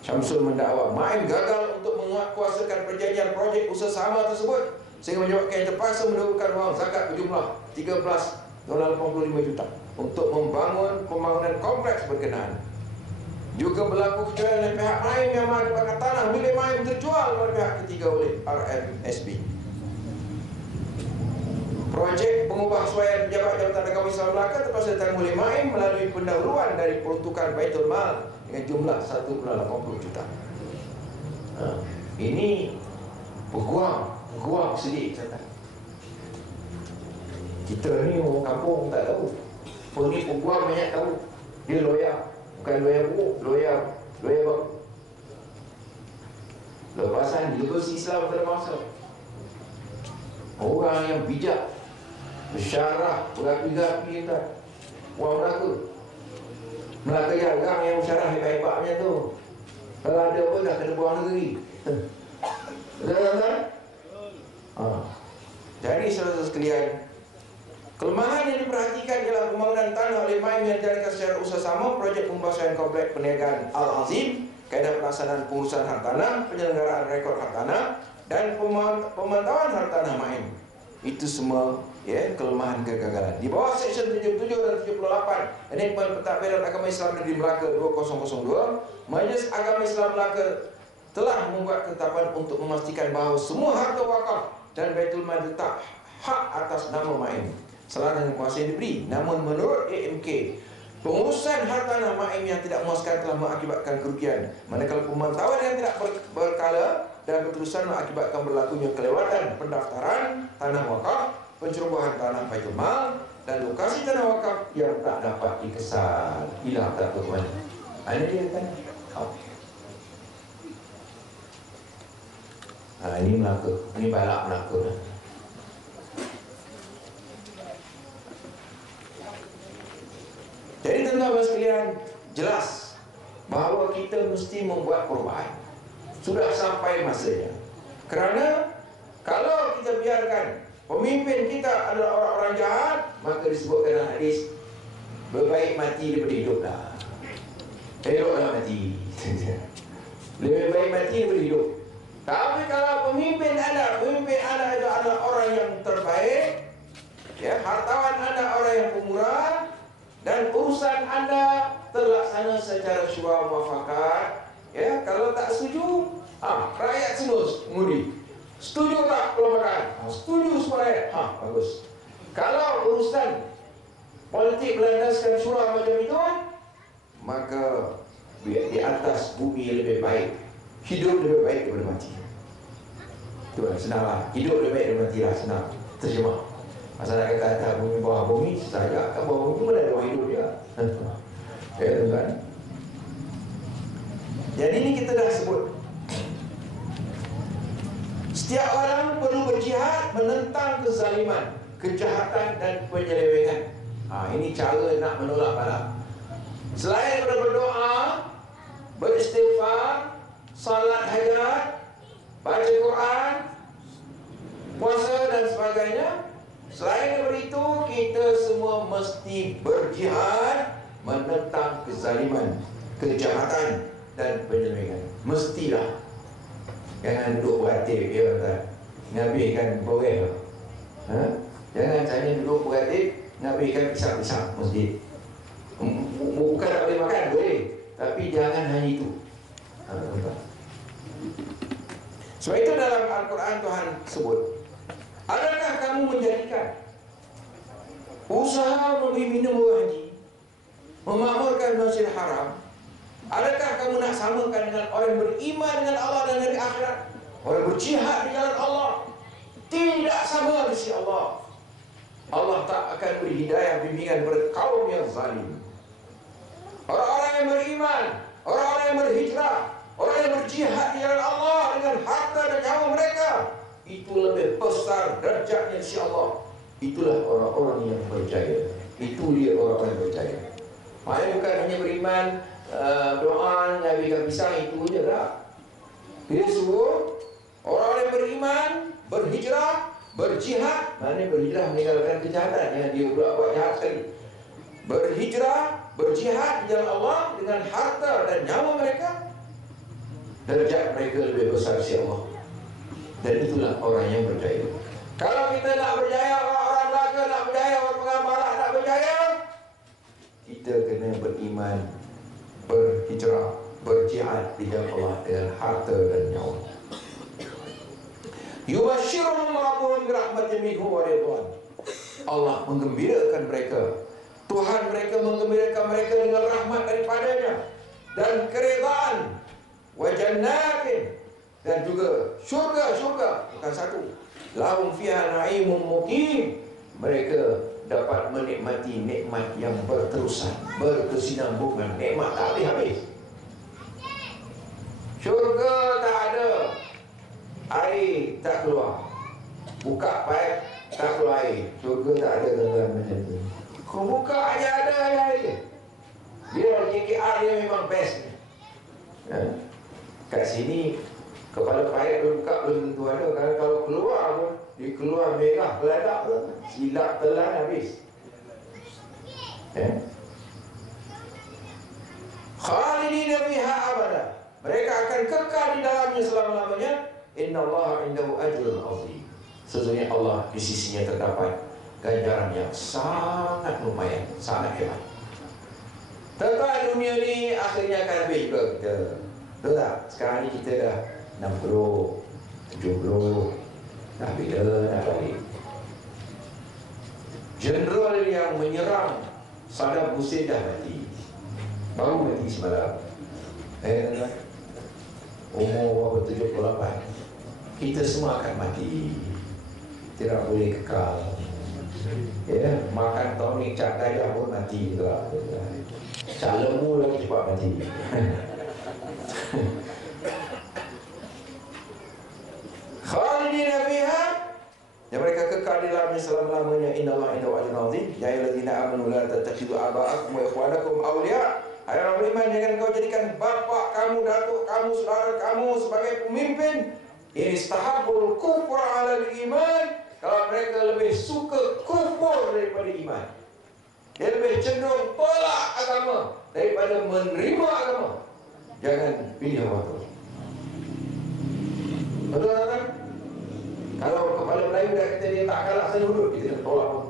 Syamsul mendakwa Maim gagal untuk menguatkuasakan perjanjian projek usaha sama tersebut sehingga menyebabkan terpaksa menurunkan wang zakat berjumlah $13.85 juta untuk membangun pembangunan kompleks berkenaan. Juga berlaku kecurangan oleh pihak Maim yang mengakibatkan tanah milik Maim terjual oleh pihak ketiga oleh RMSB. Projek pengubahsuaian pejabat Jabatan Agama Islam Melaka terpaksa ditanggung oleh Maim melalui pendahuluan dari peruntukan Baitul Mal dengan jumlah 1.80 juta. Ini peguam sedikit. Kita ni orang kampung tak tahu. Ni peguam banyak tahu. Dia lawyer, bukan lawyer buruk, lawyer baru. Lepasan Universiti Islam termasuk orang yang bijak, bersyarah, berapi-api tak. Orang Melaka jarang yang bersyarah hebat-hebat macam tu. Kalau ada pun dah kena buang negeri. Betul tak? Jadi saudara sekalian, kelemahan yang diperhatikan ialah pembangunan tanah oleh Maim yang dijalankan secara usaha sama, projek pembangunan kompleks perniagaan Al-Azim, kaedah pelaksanaan pengurusan hak tanah, penyelenggaraan rekod hak tanah, dan pemantauan hak tanah Maim. Itu semua kelemahan kegagalan. Di bawah Seksyen 77 dan 78 Enakmen Pentadbiran Agama Islam Negeri Melaka 2002, Majlis Agama Islam Melaka telah membuat ketetapan untuk memastikan bahawa semua harta wakaf dan Baitul Mal letak hak atas nama Maim selama dengan kuasa yang diberi. Namun menurut AMK, pengurusan harta tanah Maim yang tidak memuaskan telah mengakibatkan kerugian, manakala pemantauan yang tidak berkala dan berterusan mengakibatkan berlakunya kelewatan pendaftaran tanah wakaf, pencerobohan tanah Baitul Mal dan lokasi tanah wakaf yang tak dapat dikesan. Hilang tak tuan. Ini dia kan. Ini Melaka. Ini balak Melaka. Jadi tuan-tuan sekalian, jelas bahawa kita mesti membuat perubahan. Sudah sampai masanya. Kerana kalau kita biarkan pemimpin kita adalah orang-orang jahat, maka disebutkan dalam hadis, berbaik mati daripada hidup lah. Eloklah mati. Lebih baik mati daripada hidup. Tapi kalau pemimpin anda itu adalah orang yang terbaik, hartawan anda orang yang pemurah, dan urusan anda terlaksana secara syura muafakat. Kalau tak setuju, rakyat sinus mengundi. Setuju tak pelbagai? Setuju semua rakyat. Bagus. Kalau urusan politik berlandaskan syura macam itu, maka di atas bumi lebih baik hidup lebih baik daripada mati. Itu lah, senanglah. Hidup lebih baik daripada mati lah, senang terjemah. Masalah kata atas bumi, bawah bumi, saja kan bawah bumi mana ada orang hidup dia. Tuan. Jadi ini kita dah sebut, setiap orang perlu berjihad menentang kezaliman, kejahatan dan penyelewengan. Ini cara nak menolak balak. Selain daripada berdoa, beristighfar, salat hajat, baca Quran, puasa dan sebagainya, selain daripada itu, kita semua mesti berjihad menentang kezaliman, kejahatan dan penyelewengan. Mestilah. Jangan duduk beratif, ngabihkan bawah. Jangan hanya duduk beratif, ngabihkan pisang-pisang masjid. Bukan tak boleh makan, boleh, tapi jangan hanya itu. Sebab itu dalam Al-Quran Tuhan sebut, adakah kamu menjadikan usaha membeli minum haji, memakmurkan Masjidil Haram, adakah kamu nak samakan dengan orang yang beriman dengan Allah dan hari akhirat, orang berjihad di jalan Allah? Tidak sama di sisi Allah. Allah tak akan beri hidayah bimbingan kepada kaum yang zalim. Orang-orang yang beriman, orang-orang yang berhijrah, orang yang berjihad di jalan Allah dengan harta dan nyawa mereka, itu lebih besar derajatnya di sisi Allah. Itulah orang-orang yang berjaya. Itu dia orang-orang yang berjaya. Maknanya bukan hanya beriman, doa, ngabihkan pisang, itu je tak. Dia suruh orang-orang yang beriman, berhijrah, berjihad. Maknanya berhijrah meninggalkan kejahatan yang dia buat jahat sekali. Berhijrah, berjihad di jalan Allah dengan harta dan nyawa mereka. derajat mereka lebih besar si Allah. Dan itulah orang yang berjaya. Kalau kita nak berjaya, orang belaka nak berjaya, orang pengamarah nak berjaya, kita kena beriman, berhijrah, berjihad di jalan Allah dengan harta dan nyawa. Yubashshiruhum rabbuhum birahmatin minhu wa ridwan. Allah menggembirakan mereka. Tuhan mereka menggembirakan mereka dengan rahmat daripadanya dan keredaan, wa jannatin, dan juga syurga, bukan satu. Lahum fiha na'imun muqim. Mereka dapat menikmati nikmat yang berterusan, berkesinambungan, nikmat tak habis-habis. Syurga tak ada, air tak keluar. Buka paip tak keluar air. Syurga tak ada tuan-tuan macam tu. Kau buka aja ada air. Dia JKR dia memang best. Kat sini kepala paip dia buka belum tentu ada. Kalau keluar pun dia keluar merah peladak tu, silap telan habis. Khalidina fiha abada. Mereka akan kekal di dalamnya selama-lamanya. Innallaha indahu ajrun azim. Sesungguhnya Allah di sisinya terdapat ganjaran yang sangat lumayan, sangat hebat. Tentang dunia ni akhirnya akan habis juga kita. Betul tak? Sekarang ni kita dah 60, 70, dah bila nak balik. Jeneral yang menyerang Saddam Hussein dah mati. Baru mati semalam. Umur 78. Kita semua akan mati. Tidak boleh kekal. Ya, makan tonik cak gajah pun mati juga. Cak lembu lagi cepat mati. Khalidina fiha, yang mereka kekal di dalamnya selama-lamanya. Innallaha indahu ajrun azim. Ya ayyuhallazina amanu la tattakhidhu aba'akum wa ikhwanakum awliya. Hai orang beriman, jangan kau jadikan bapa kamu, datuk kamu, saudara kamu sebagai pemimpin. Ini istahabul kufra 'alal iman. Kalau mereka lebih suka kufur daripada iman, dia lebih cenderung tolak agama daripada menerima agama, jangan pilih orang tu. Betul kan? Kalau kepala Melayu dah kata dia tak kalah senduduk, kita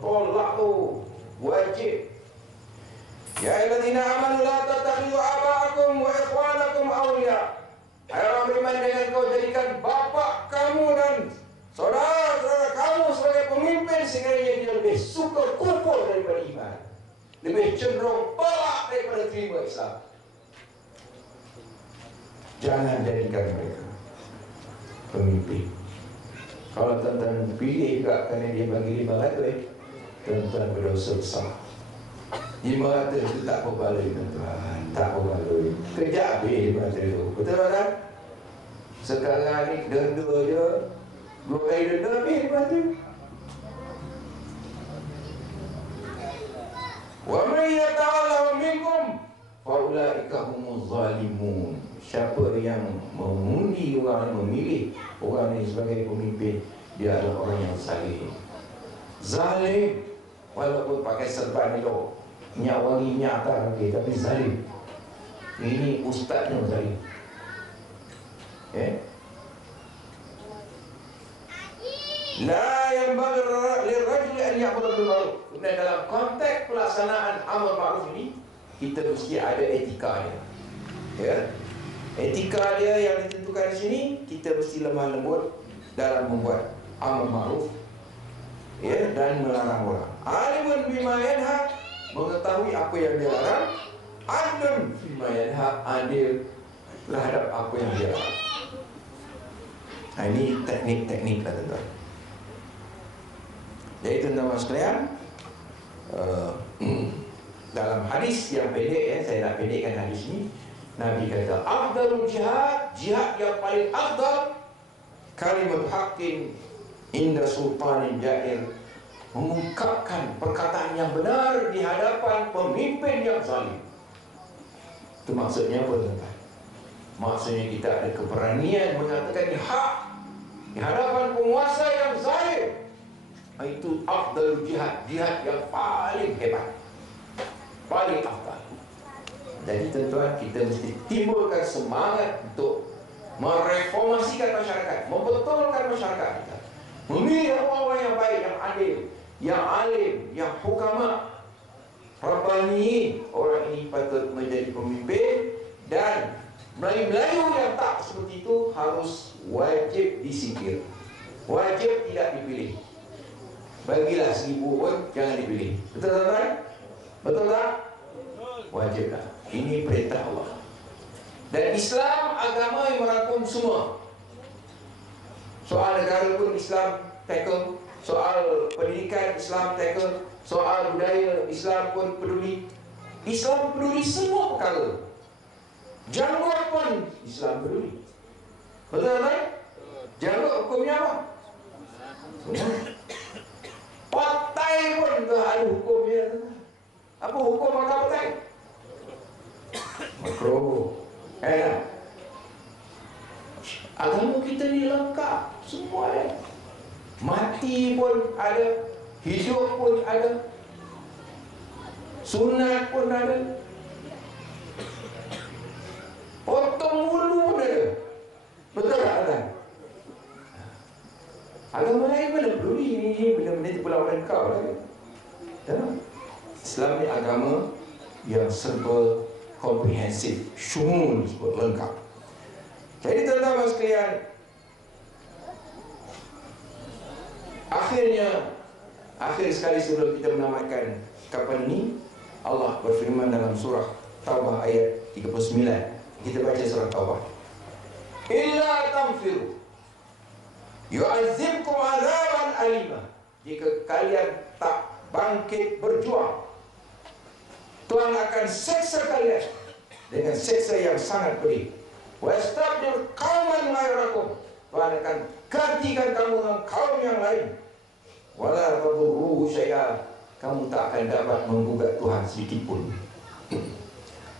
tolak tu wajib. Ya ayyuhallazina amanu la tattakhidhu aba'akum wa ikhwanakum awliya. Hai orang beriman, jangan kau jadikan bapa kamu dan saudara-saudara kamu sebagai pemimpin, sehingga dia lebih suka kufur daripada iman, lebih cenderung tolak daripada terima Islam. Jangan jadikan mereka pemimpin. Kalau tuan-tuan pilih juga kerana dia bagi 500, tuan-tuan berdosa besar. 500 itu tak berbaloi tuan-tuan, tak berbaloi. Kejap habis 500 itu. Betul tak? Sekarang ni denda je 2 kali denda habis 500. Wa man yata'allahu minkum fa ulaika humuz zalimun. Siapa yang mengundi orang, memilih orang ini sebagai pemimpin, dia adalah orang yang zalim. Zalim walaupun pakai serban elok, minyak wangi, minyak atas, okay, tapi zalim. Ini ustaz yang zalim. La yanbaghi lirrajuli an ya'mura bil ma'ruf. Kemudian dalam konteks pelaksanaan amar ma'ruf ini, kita mesti ada etikanya. Ya. Etika dia yang ditentukan di sini, kita mesti lemah lembut dalam membuat amar ma'ruf, ya, dan melarang orang. Alimun bima yanha, mengetahui apa yang dia larang. Adlun bima yanha, adil terhadap apa yang dia larang. Nah, ini teknik-teknik lah tuan-tuan. Jadi tuan-tuan sekalian, dalam hadis yang pendek, ya, saya nak pendekkan hadis ini. Nabi kata, afdalul jihad, jihad yang paling afdal, kalimat haqqin inda sultanin jair, mengungkapkan perkataan yang benar di hadapan pemimpin yang zalim. Itu maksudnya apa tuan-tuan? Maksudnya kita ada keberanian mengatakan hak di hadapan penguasa yang zalim. Itu afdalul jihad, jihad yang paling hebat, paling afdal. Jadi tuan-tuan, kita mesti timbulkan semangat untuk mereformasikan masyarakat, membetulkan masyarakat kita, memilih orang-orang yang baik, yang adil, yang alim, yang hukama, Rabbani. Orang ini patut menjadi pemimpin, dan Melayu-Melayu yang tak seperti itu harus wajib disingkir, wajib tidak dipilih. Bagilah 1000 pun jangan dipilih. Betul tak? Betul tak? Wajib tak? Ini perintah Allah. Dan Islam agama yang merangkum semua. Soal negara pun Islam tackle, soal pendidikan Islam tackle, soal budaya Islam pun peduli. Islam peduli semua perkara. Janggut pun Islam peduli. Betul tak? Janggut hukumnya apa? Partai pun ada hukumnya. Apa hukum partai? Makro. Agama kita ni lengkap, semua ada. Mati pun ada, hidup pun ada, sunat pun ada, potong bulu pun ada. Betul tak kan? Agama lain mana peduli ini benda-benda itu perlawanan kau lagi. Islam ni agama yang serba komprehensif, syumul, lengkap. Jadi tuan-tuan sekalian, akhir sekali sebelum kita menamatkan kapan ini, Allah berfirman dalam surah Taubah ayat 39. Kita baca surah Taubah. Illa tamfiru yu'azzibkum azaban alima. Jika kalian tak bangkit berjuang, Tuhan akan seksa kalian dengan seksa yang sangat pedih. Wastabdil qauman ghayrakum. Tuhan akan gantikan kamu dengan kaum yang lain. Wala tadurruhu syai'a. Kamu tak akan dapat menggugat Tuhan sedikit pun.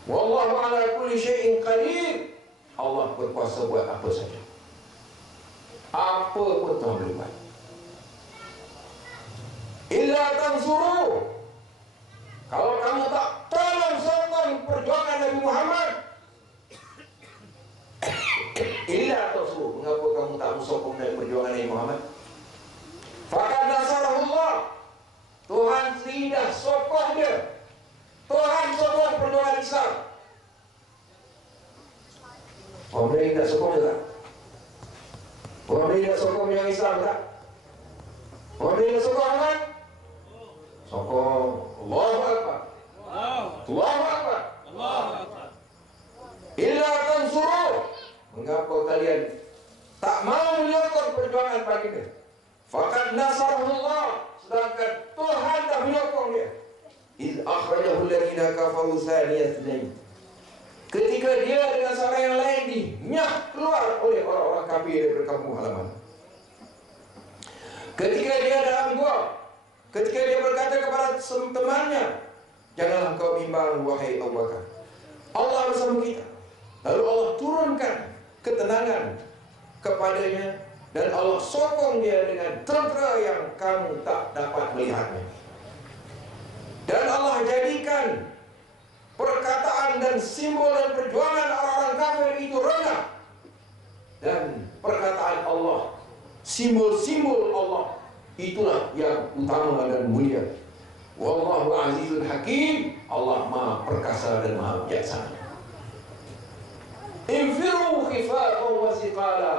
Wallahu ala kulli syai'in qadir. Allah berkuasa buat apa saja. Apa pun Tuhan boleh buat. Illa tansuru. Kalau kamu tak tolong sokong perjuangan Nabi Muhammad, illa tansuru. Mengapa kamu tak sokong perjuangan Nabi Muhammad? Faqad nasarahullah. Tuhan tidak sokong dia. Tuhan sokong perjuangan Islam. Orang lain tak sokong dia tak? Orang lain tak sokong perjuangan Islam tak? Orang lain tak sokong kan? Sokong. Allahu Akbar. Allahu Akbar. Allahu Akbar. Illa tansuru. Mengapa kalian tak mau menyokong perjuangan baginda? Faqad nasarahullah. Sedangkan Tuhan dah menyokong dia. Iz akhrajahu alladhina kafaru thaniyatayn. Ketika dia dengan seorang yang lain dinyak keluar oleh orang-orang kafir dari kampung halaman. Ketika dia dalam gua, ketika dia berkata kepada temannya, janganlah kau bimbang wahai Abu Bakar, Allah bersama kita. Lalu Allah turunkan ketenangan kepadanya, dan Allah sokong dia dengan tentera yang kamu tak dapat melihatnya. Dan Allah jadikan perkataan dan simbol dan perjuangan orang-orang kafir itu rendah, dan perkataan Allah, simbol-simbol Allah, itulah yang utama dan mulia. Wallahu azizul hakim. Allah maha perkasa dan maha bijaksana. Infiru khifafan wa thiqala.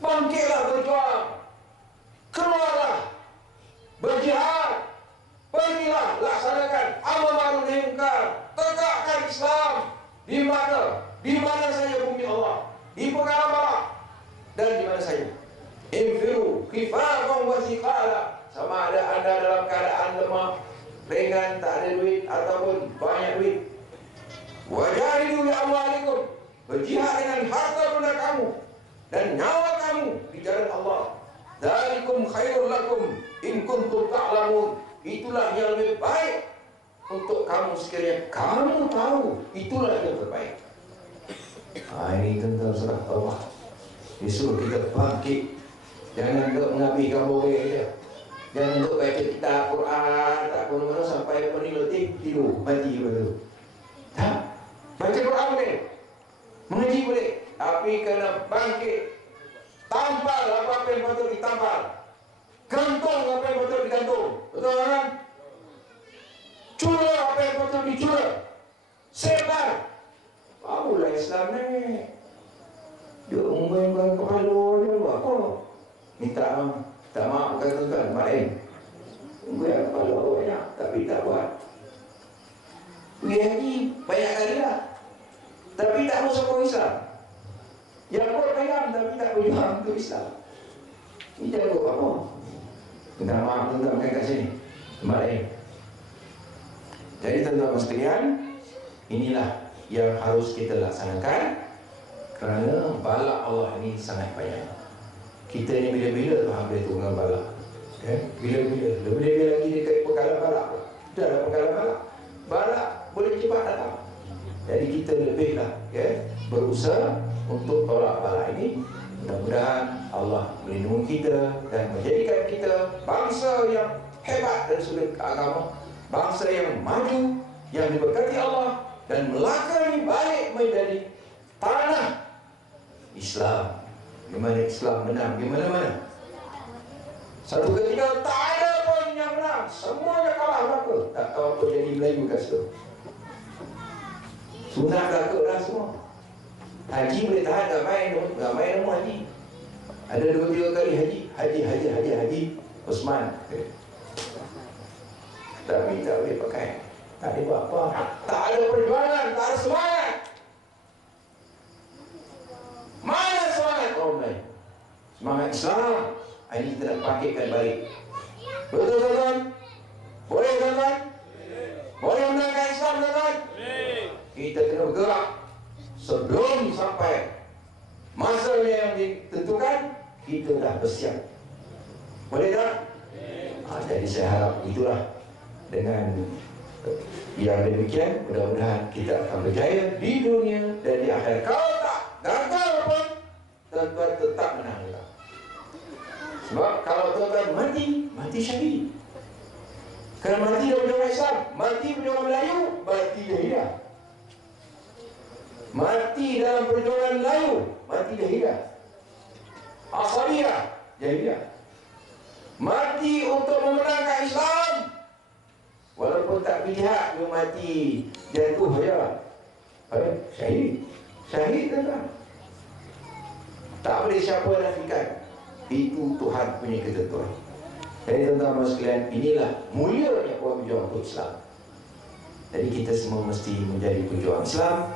Bangkitlah berjuang, keluarlah berjihad, pergilah laksanakan amar ma'ruf nahi munkar, tegakkan Islam di mana? Di mana saja bumi Allah, di perkara barat dan di mana saja. Infiru khifafan wa thiqala. Sama ada anda dalam keadaan lemah, ringan, tak ada duit ataupun banyak duit. Wajahidu bi amwalikum. Berjihad dengan harta benda kamu dan nyawa kamu di jalan Allah. Dzalikum khairul lakum in kuntum ta'lamun. Itulah yang lebih baik untuk kamu sekiranya kamu tahu. Itulah yang terbaik. Ini tentang surah Taubah. Disuruh kita bangkit. Jangan duduk mengabaikan boleh saja. Jangan duduk baca kitab Quran tak mana-mana sampai penilutik tidur mati betul. Tak. Baca Quran boleh, mengaji boleh, api kena bangkit. Tampal apa yang patut ditampal, gantung apa yang patut digantung, betul kan? Cura apa yang patut dicura, sebar. Barulah Islam ni. Dia umumkan kepala dia buat apa? Minta maaf kata tuan, main. Umumkan kepala banyak, tapi tak buat. Pergi haji banyak kali lah, tapi tak mau sokong Islam. Yang buat pegang tapi tak berjuang untuk Islam. Ini jangan buat apa. Minta maaf tuan-tuan kat sini, tempat lain. Jadi tuan-tuan sekalian, inilah yang harus kita laksanakan, kerana bala Allah ini sangat banyak. Kita ni bila-bila tu hampir tu dengan bala. Bila-bila. Lebih-lebih lagi dekat perkara bala. Dah ada perkara bala. Bala boleh cepat datang. Jadi kita lebihlah berusaha untuk tolak bala ini. Mudah-mudahan Allah melindungi kita dan menjadikan kita bangsa yang hebat dari sudut agama, bangsa yang maju, yang diberkati Allah, dan Melaka ini balik menjadi tanah Islam, di mana Islam menang di mana-mana. Satu ketika tak ada pun yang menang, semuanya kalah Melaka. Tak tahu apa jadi Melayu kat situ. Sunat Melaka dah semua. Haji boleh tahan, tak main nama haji. Ada 2-3 kali haji Osman. Tapi tak boleh pakai. Tak ada buat apa. Tak ada perjuangan, tak ada semangat. Mana semangat orang lain? Semangat Islam. Ini kita nak pakaikan balik. Betul tuan-tuan? Boleh tuan-tuan? Boleh menangkan Islam tuan-tuan? Kita kena bergerak sebelum sampai masa yang ditentukan. Kita dah bersiap. Boleh tak? Jadi saya harap itulah. Dengan yang demikian, mudah-mudahan kita akan berjaya di dunia dan di akhirat. Kalau tak gagal pun, tuan-tuan tetap menang. Sebab kalau tuan-tuan mati syahid. Kerana mati dalam perjuangan Islam, mati perjuangan Melayu, mati jahilah. Mati dalam perjuangan Melayu, mati jahilah. Asabiyah, jahilah. Mati untuk memenangkan Islam, walaupun tak pilihan, dia mati jatuh saja. Syahid. Syahid kan? Tak boleh siapa nafikan. Itu Tuhan punya ketentuan. Jadi tuan-tuan sekalian, inilah mulianya orang berjuang untuk Islam. Jadi kita semua mesti menjadi pejuang Islam,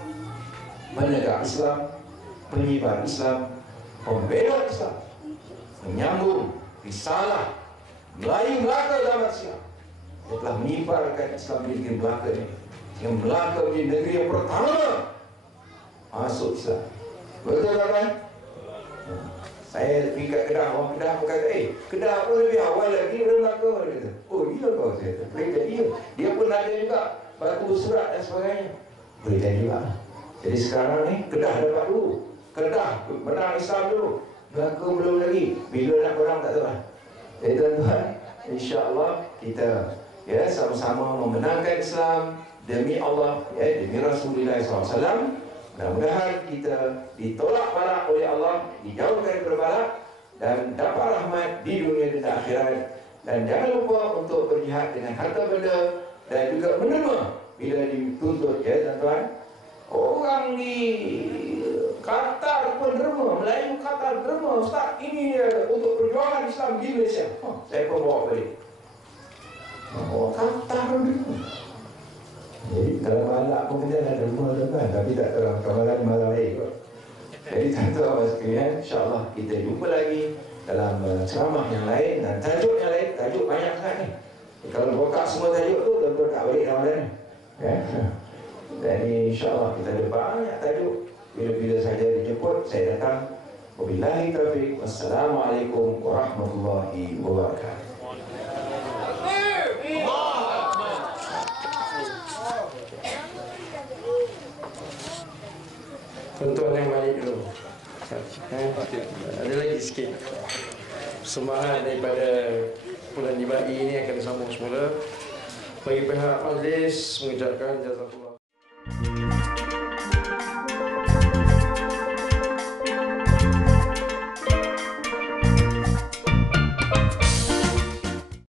menegak Islam, penyebar Islam, pembela Islam, menyambung risalah Melayu Melaka zaman silam. Dia telah menyebarkan Islam di negeri Melaka ini. Yang Melaka menjadi negeri yang pertama masuk Islam. Betul kan? Saya pergi kat Kedah, orang Kedah pun kata, Kedah pun lebih awal lagi dari Melaka. Dia kata, oh gila kau, saya kata, boleh jadi. Dia pun ada juga batu surat dan sebagainya. Boleh jadi juga. Jadi sekarang ni Kedah dapat dulu. Kedah menang Islam dulu, Melaka belum lagi. Bila nak berang tak tahu lah. Jadi tuan-tuan, insya-Allah kita sama-sama memenangkan Islam demi Allah, demi Rasulullah SAW. Mudah-mudahan kita ditolak balak oleh Allah, dijauhkan daripada balak, dan dapat rahmat di dunia dan akhirat. Dan jangan lupa untuk berjihad dengan harta benda dan juga menerima bila dituntut, tuan-tuan. Orang di Qatar pun derma, Melayu Qatar derma, Ustaz, ini untuk perjuangan Islam di Malaysia. Saya pun bawa balik. Orang Qatar derma. Jadi dalam malak pun kita ada derma tu kan, tapi tak terang kamaran malam lain. Jadi tuan-tuan sekalian, insya-Allah kita jumpa lagi dalam ceramah yang lain dan tajuk yang lain. Tajuk banyak sangat ni. Kalau buka semua tajuk tu, tuan-tuan tak balik Ramadan. Jadi insya-Allah kita ada banyak tajuk. Bila-bila saja dijemput, saya datang. Wabillahi taufiq. Wassalamualaikum warahmatullahi wabarakatuh. Tuan-tuan yang balik dulu. Ada lagi sikit. Persembahan daripada bulan Dibai ini akan disambung semula. Bagi pihak majlis mengucapkan jazakallah.